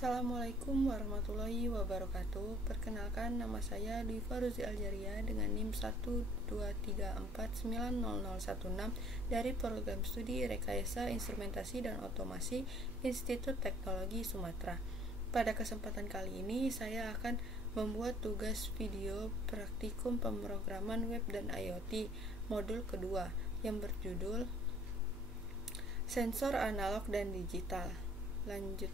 Assalamualaikum warahmatullahi wabarakatuh. Perkenalkan, nama saya Dwi Faruzi Aljaria dengan NIM 123490016 dari Program Studi Rekayasa Instrumentasi dan Otomasi Institut Teknologi Sumatera. Pada kesempatan kali ini saya akan membuat tugas video praktikum pemrograman web dan IoT modul kedua yang berjudul Sensor Analog dan Digital. Lanjut.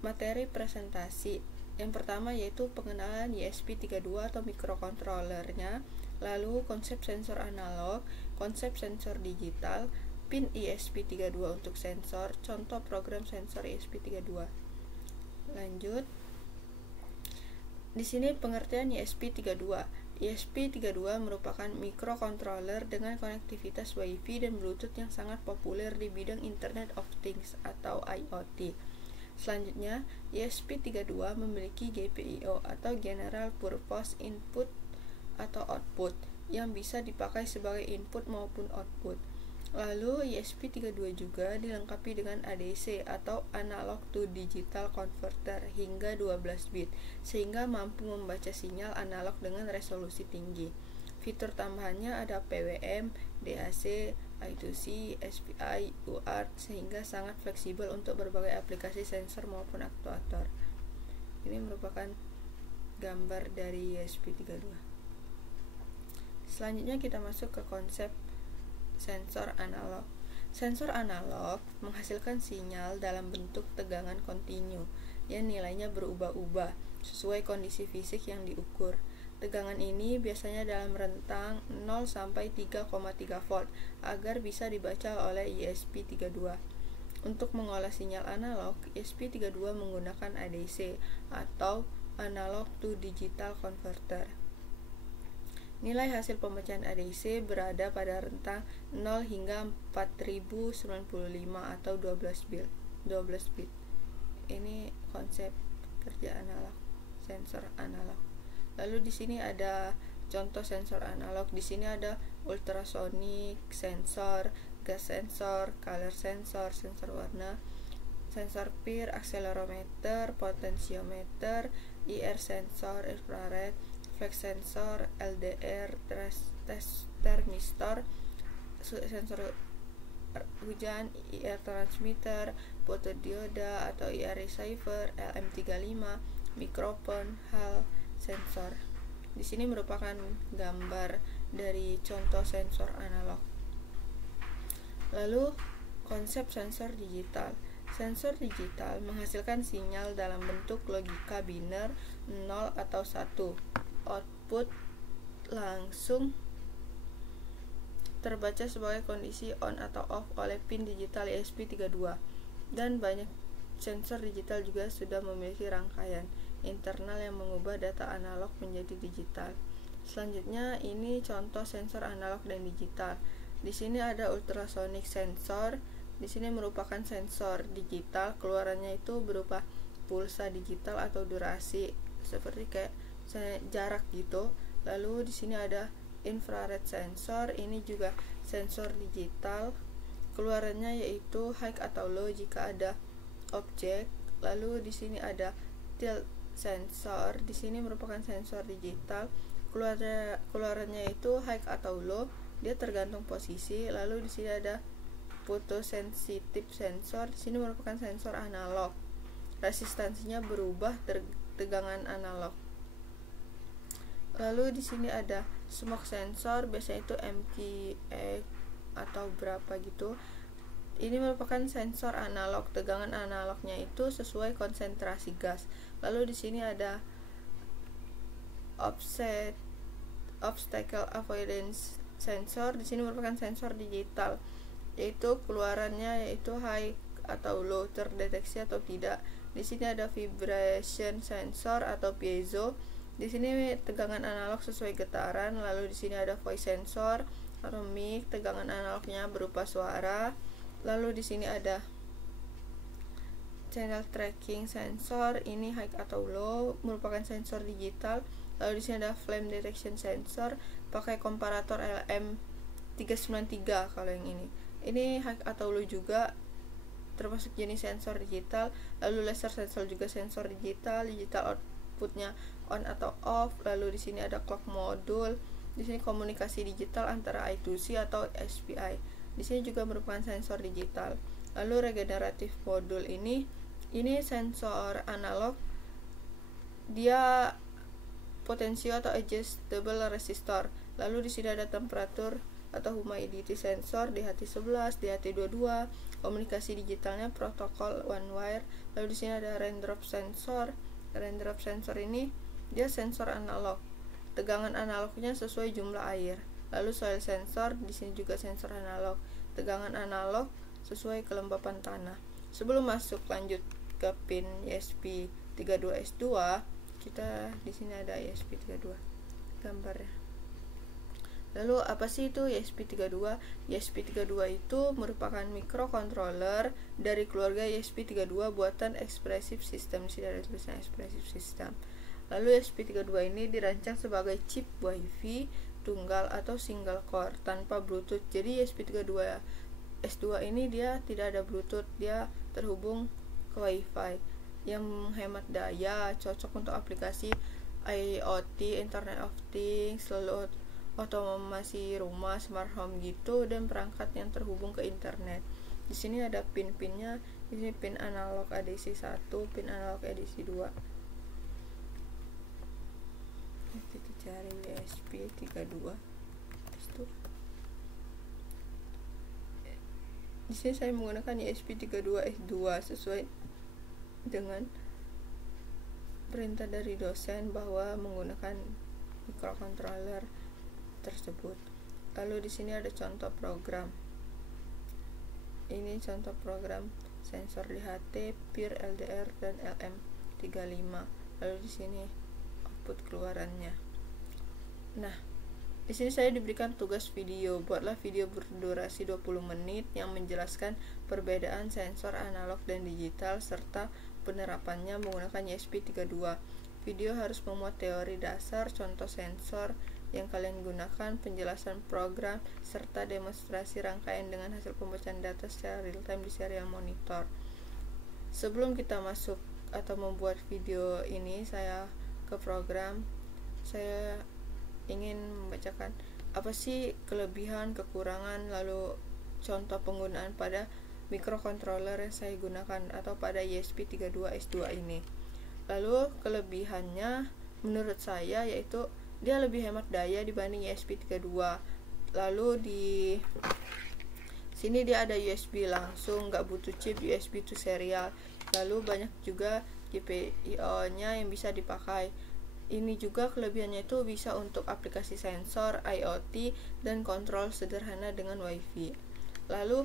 Materi presentasi yang pertama yaitu pengenalan ESP32 atau microcontrollernya, lalu konsep sensor analog, konsep sensor digital, pin ESP32 untuk sensor, contoh program sensor ESP32. Lanjut. Di sini pengertian ESP32. ESP32 merupakan microcontroller dengan konektivitas Wi-Fi dan Bluetooth yang sangat populer di bidang Internet of Things atau IoT. Selanjutnya, ESP32 memiliki GPIO atau General Purpose Input atau Output yang bisa dipakai sebagai input maupun output. Lalu ESP32 juga dilengkapi dengan ADC atau Analog to Digital Converter hingga 12 bit sehingga mampu membaca sinyal analog dengan resolusi tinggi. Fitur tambahannya ada PWM, DAC, I2C, SPI, UART sehingga sangat fleksibel untuk berbagai aplikasi sensor maupun aktuator. Ini merupakan gambar dari ESP32. Selanjutnya kita masuk ke konsep sensor analog. Sensor analog menghasilkan sinyal dalam bentuk tegangan kontinu yang nilainya berubah-ubah sesuai kondisi fisik yang diukur. Tegangan ini biasanya dalam rentang 0 sampai 3,3 volt agar bisa dibaca oleh ESP32. Untuk mengolah sinyal analog, ESP32 menggunakan ADC atau Analog to Digital Converter. Nilai hasil pembacaan ADC berada pada rentang 0 hingga 4095 atau 12 bit. Ini konsep kerja analog, sensor analog. Lalu di sini ada contoh sensor analog. Di sini ada ultrasonic sensor, gas sensor, color sensor, sensor warna, sensor peer, akselerometer, potensiometer, IR sensor, infrared, flex sensor, LDR, termistor, sensor hujan, IR transmitter, fotodioda atau IR receiver, LM35, mikrofon, hal sensor. Di sini merupakan gambar dari contoh sensor analog. Lalu konsep sensor digital. Sensor digital menghasilkan sinyal dalam bentuk logika biner 0 atau 1. Output langsung terbaca sebagai kondisi on atau off oleh pin digital ESP32. Dan banyak sensor digital juga sudah memiliki rangkaian internal yang mengubah data analog menjadi digital. Selanjutnya ini contoh sensor analog dan digital. Di sini ada ultrasonic sensor. Di sini merupakan sensor digital, keluarannya itu berupa pulsa digital atau durasi seperti kayak jarak gitu. Lalu di sini ada infrared sensor, ini juga sensor digital. Keluarannya yaitu high atau low jika ada objek. Lalu di sini ada tilt sensor, di sini merupakan sensor digital. Keluarannya itu high atau low, dia tergantung posisi. Lalu di sini ada photosensitive sensor, di sini merupakan sensor analog. Resistansinya berubah tegangan analog. Lalu di sini ada smoke sensor, biasanya itu MQX atau berapa gitu. Ini merupakan sensor analog, tegangan analognya itu sesuai konsentrasi gas. Lalu di sini ada obstacle avoidance sensor, di sini merupakan sensor digital, yaitu keluarannya yaitu high atau low, terdeteksi atau tidak. Di sini ada vibration sensor atau piezo. Di sini tegangan analog sesuai getaran. Lalu di sini ada voice sensor atau mic, tegangan analognya berupa suara. Lalu di sini ada channel tracking sensor, ini high atau low, merupakan sensor digital. Lalu di sini ada flame detection sensor, pakai komparator LM393 kalau yang ini. Ini high atau low juga, termasuk jenis sensor digital, lalu laser sensor juga sensor digital outputnya on atau off, lalu di sini ada clock module, di sini komunikasi digital antara I2C atau SPI, di sini juga merupakan sensor digital. Lalu regeneratif module ini sensor analog, dia potensio atau adjustable resistor. Lalu di sini ada temperatur atau humidity sensor DHT11, DHT22, komunikasi digitalnya protokol one wire. Lalu di sini ada raindrop sensor. Raindrop sensor ini dia sensor analog. Tegangan analognya sesuai jumlah air. Lalu soil sensor, di sini juga sensor analog. Tegangan analog sesuai kelembapan tanah. Sebelum masuk lanjut ke pin ESP32S2, kita di sini ada ESP32 gambarnya. Lalu apa sih itu ESP32? ESP32 itu merupakan microcontroller dari keluarga ESP32 buatan Expressive System. Di sini ada tulisan Expressive System. Lalu ESP32 ini dirancang sebagai chip WiFi tunggal atau single core tanpa Bluetooth. Jadi ESP32S2 ini dia tidak ada Bluetooth, dia terhubung ke WiFi yang menghemat daya, cocok untuk aplikasi IoT, Internet of Things, lalu otomasi rumah, smart home gitu, dan perangkat yang terhubung ke internet. Di sini ada pin-pinnya. Di sini pin analog ADC 1, pin analog ADC 2. Kita cari ESP32. Di sini saya menggunakan ESP32S2 sesuai dengan perintah dari dosen bahwa menggunakan microcontroller tersebut. Lalu di sini ada contoh program. Ini contoh program sensor DHT, PIR, LDR, dan LM35. Lalu di sini output keluarannya. Nah, di sini saya diberikan tugas video. Buatlah video berdurasi 20 menit yang menjelaskan perbedaan sensor analog dan digital serta penerapannya menggunakan ESP32. Video harus memuat teori dasar, contoh sensor yang kalian gunakan, penjelasan program, serta demonstrasi rangkaian dengan hasil pembacaan data secara real time di serial monitor. Sebelum kita masuk atau membuat video ini, saya ke program. Saya ingin membacakan apa sih kelebihan, kekurangan, lalu contoh penggunaan pada microcontroller yang saya gunakan atau pada ESP32S2 ini. Lalu kelebihannya menurut saya yaitu dia lebih hemat daya dibanding ESP32. Lalu di sini dia ada USB langsung, nggak butuh chip, USB to serial. Lalu banyak juga GPIO-nya yang bisa dipakai. Ini juga kelebihannya itu bisa untuk aplikasi sensor, IoT, dan kontrol sederhana dengan WiFi. Lalu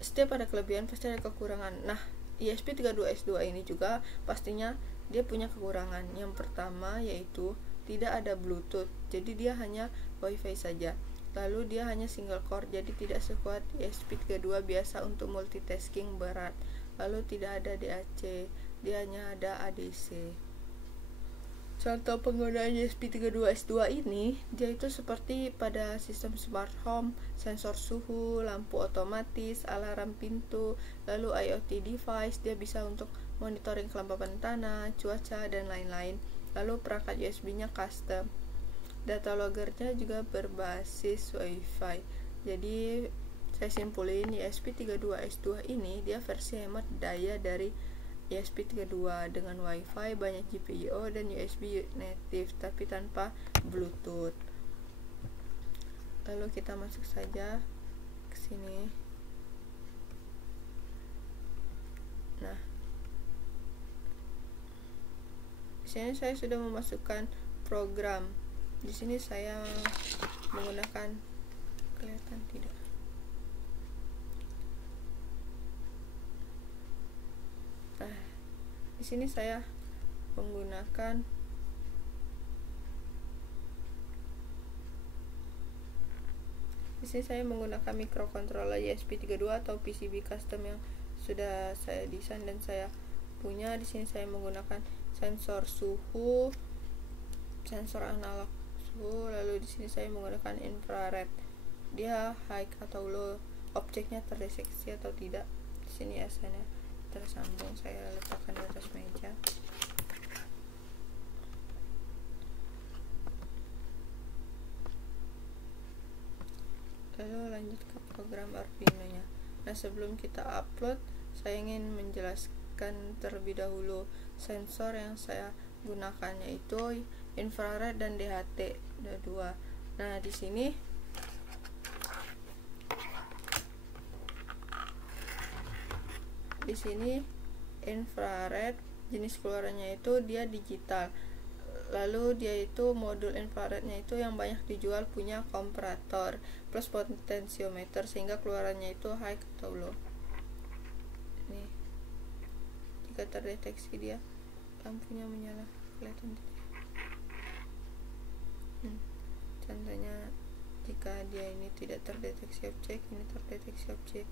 setiap ada kelebihan pasti ada kekurangan. Nah, ESP32S2 ini juga pastinya dia punya kekurangan. Yang pertama yaitu tidak ada Bluetooth, jadi dia hanya WiFi saja. Lalu dia hanya single core, jadi tidak sekuat ESP32 biasa untuk multitasking berat. Lalu tidak ada DAC, dia hanya ada ADC. Contoh penggunaan ESP32S2 ini, dia itu seperti pada sistem smart home, sensor suhu, lampu otomatis, alarm pintu, lalu IoT device, dia bisa untuk monitoring kelembapan tanah, cuaca, dan lain-lain. Lalu perangkat USB-nya custom. Data loggernya juga berbasis WiFi. Jadi saya simpulin ESP32S2 ini dia versi hemat daya dari ESP32 dengan WiFi, banyak GPIO, dan USB native tapi tanpa Bluetooth. Lalu kita masuk saja ke sini. Nah, di sini saya sudah memasukkan program. Di sini saya menggunakan, kelihatan tidak? Nah, di sini saya menggunakan microcontroller ESP32 atau PCB custom yang sudah saya desain dan saya punya. Di sini saya menggunakan sensor suhu, sensor analog suhu, lalu di sini saya menggunakan infrared. Dia high atau low, objeknya terdeteksi atau tidak. Di sini SN-nya tersambung, saya letakkan di atas meja. Lalu lanjut ke program Arduino-nya. Nah, sebelum kita upload, saya ingin menjelaskan terlebih dahulu sensor yang saya gunakan, yaitu infrared dan DHT, ada dua. Nah, di sini infrared jenis keluarannya itu dia digital. Lalu dia itu modul infrarednya itu yang banyak dijual punya komparator plus potensiometer, sehingga keluarannya itu high atau low. Ini jika terdeteksi dia lampunya menyala, kelihatan tidak? Contohnya jika dia ini tidak terdeteksi objek, ini terdeteksi objek.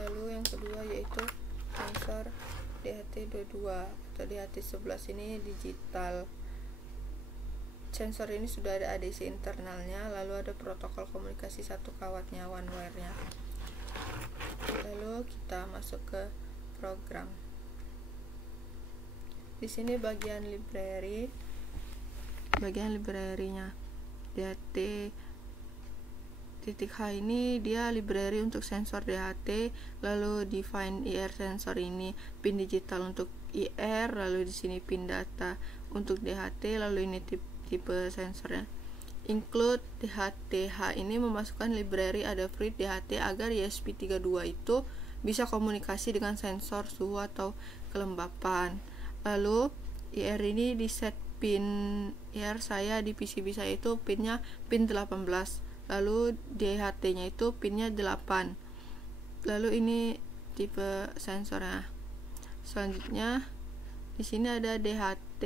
Lalu yang kedua yaitu sensor DHT22 atau DHT11, ini digital. Sensor ini sudah ada ADC internalnya, lalu ada protokol komunikasi satu kawatnya, one wire-nya. Lalu kita masuk ke program. Di sini bagian library-nya. DHT-H ini dia library untuk sensor DHT, lalu define IR sensor ini pin digital untuk IR, lalu di sini pin data untuk DHT, lalu ini tipe sensornya. Include DHT-H ini memasukkan library Adafruit DHT agar ESP32 itu bisa komunikasi dengan sensor suhu atau kelembapan. Lalu IR ini di set pin IR saya di PCB saya itu pinnya pin 18. Lalu DHT-nya itu pinnya 8. Lalu ini tipe sensornya. Selanjutnya di sini ada DHT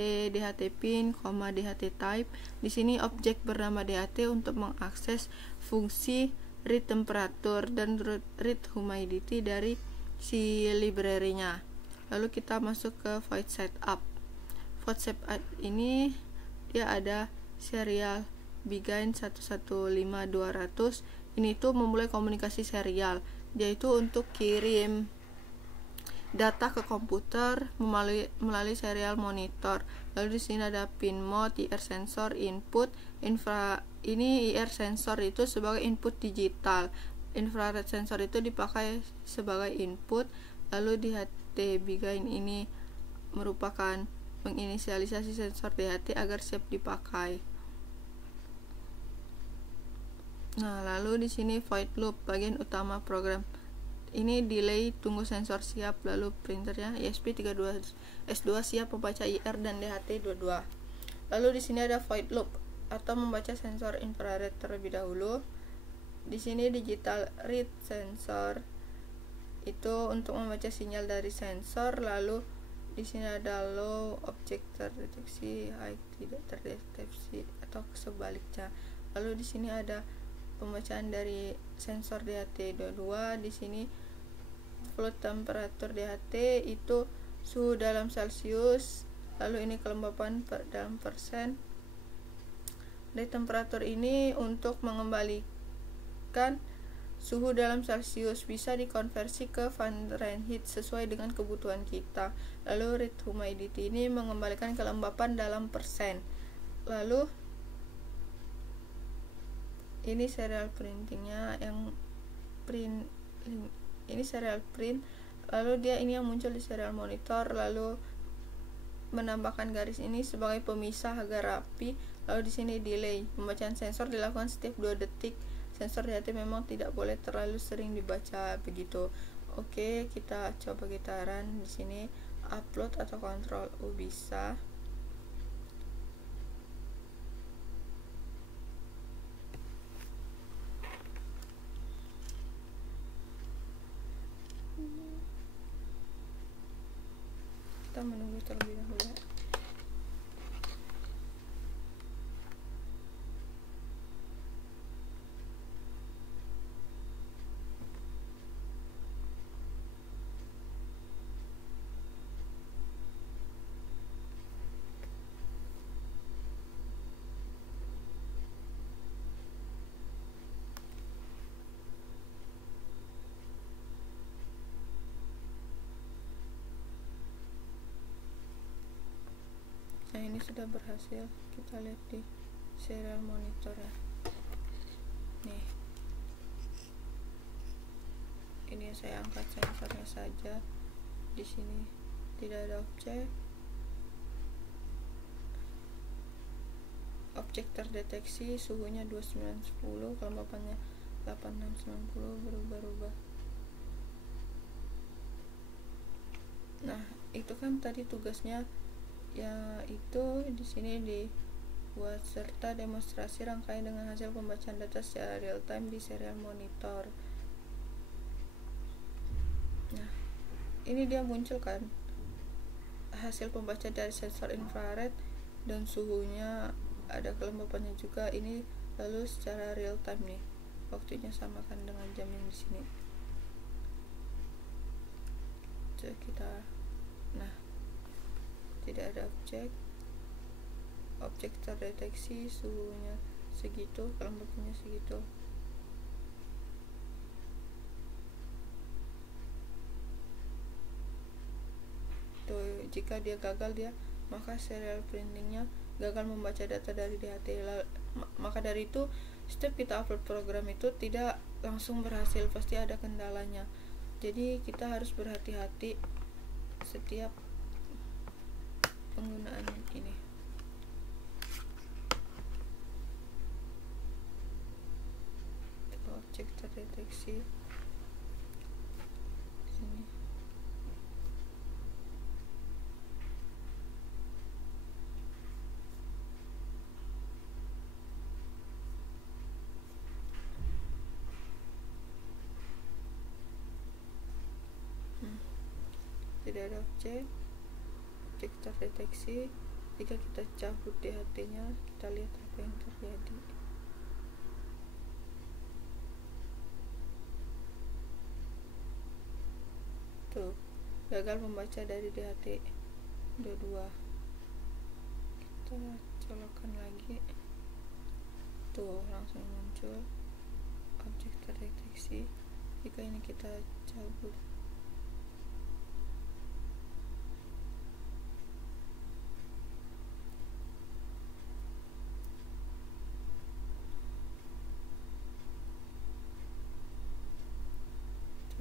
pin, DHT type. Di sini objek bernama DHT untuk mengakses fungsi read temperatur dan read humidity dari si library-nya. Lalu kita masuk ke void setup. Void setup ini dia ada serial Begin 115200. Ini tuh memulai komunikasi serial. Dia itu untuk kirim data ke komputer melalui serial monitor. Lalu di sini ada pin mode, IR sensor, input, ini IR sensor itu sebagai input digital. Infrared sensor itu dipakai sebagai input. Lalu DHT Begin ini merupakan menginisialisasi sensor DHT agar siap dipakai. Nah, lalu di sini void loop bagian utama program. Ini delay tunggu sensor siap, lalu printernya ESP32S2 siap membaca IR dan DHT22. Lalu di sini ada void loop atau membaca sensor infrared terlebih dahulu. Di sini digital read sensor itu untuk membaca sinyal dari sensor. Lalu di sini ada low objek terdeteksi, high tidak terdeteksi atau sebaliknya. Lalu di sini ada pembacaan dari sensor DHT22. Di sini float temperatur DHT itu suhu dalam Celcius, lalu ini kelembapan dalam persen. Dari temperatur ini untuk mengembalikan suhu dalam Celcius bisa dikonversi ke Fahrenheit sesuai dengan kebutuhan kita. Lalu read humidity ini mengembalikan kelembapan dalam persen. Lalu ini serial printingnya, yang print ini serial print. Lalu dia ini yang muncul di serial monitor, lalu menambahkan garis ini sebagai pemisah agar rapi. Lalu di sini delay, pembacaan sensor dilakukan setiap 2 detik. Sensor DHT memang tidak boleh terlalu sering dibaca begitu. Oke, kita coba gitaran. Di sini upload atau Ctrl U bisa. Kita menunggu terlebih dahulu. ini sudah berhasil. Kita lihat di serial monitor ya. Nih, ini saya angkat sensornya saja. Di sini tidak ada objek terdeteksi, suhunya 2910, kelembapannya 8690, berubah-ubah. Nah, itu kan tadi tugasnya ya, itu di sini dibuat serta demonstrasi rangkaian dengan hasil pembacaan data secara real time di serial monitor. Nah, ini dia muncul kan hasil pembaca dari sensor infrared dan suhunya, ada kelembapannya juga. Ini lalu secara real time nih, waktunya samakan dengan jam yang di sini. Jadi kita, nah, tidak ada objek terdeteksi, suhunya segitu, kelembapannya segitu. Tuh, jika dia gagal, maka serial printingnya gagal membaca data dari DHT. Maka dari itu, setiap kita upload program itu tidak langsung berhasil, pasti ada kendalanya. Jadi kita harus berhati-hati setiap penggunaan ini. Objek terdeteksi sini. Tidak ada objek terdeteksi. Jika kita cabut DHT-nya, kita lihat apa yang terjadi. Tuh, gagal membaca dari DHT 22. Kita colokkan lagi. Tuh, langsung muncul objek terdeteksi. Jika ini kita cabut,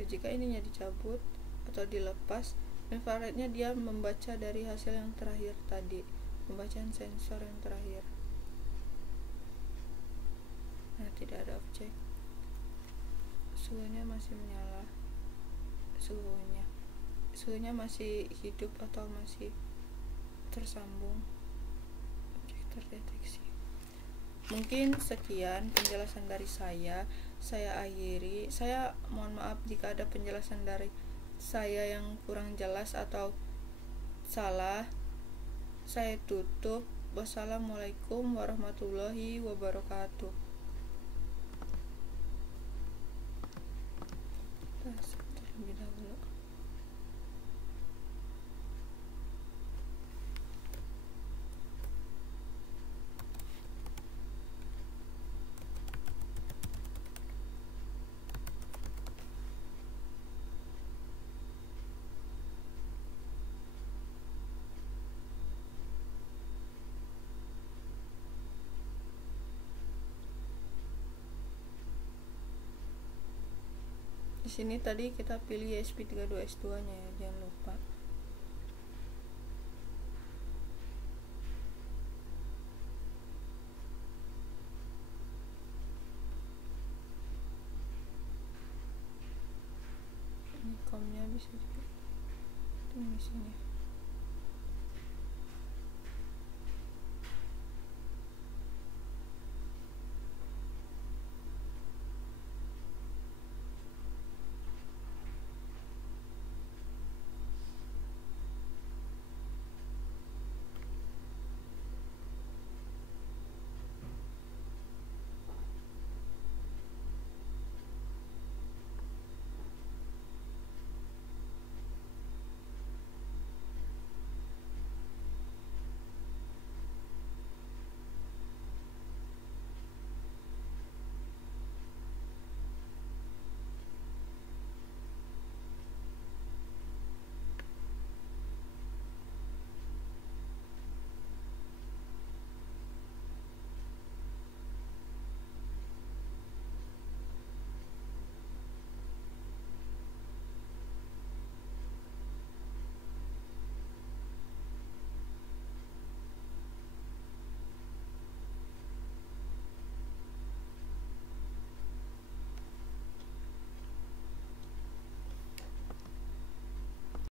jika ininya dicabut atau dilepas, infrarednya dia membaca dari hasil yang terakhir tadi, pembacaan sensor yang terakhir. Nah, tidak ada objek. Suhunya masih menyala, suhunya masih hidup atau masih tersambung, objek terdeteksi. Mungkin sekian penjelasan dari saya akhiri. Saya mohon maaf jika ada penjelasan dari saya yang kurang jelas atau salah. Saya tutup. Wassalamualaikum warahmatullahi wabarakatuh. Terlebih dahulu. Di sini tadi kita pilih ESP32S2 nya ya, jangan lupa. Ini komnya bisa juga di sini.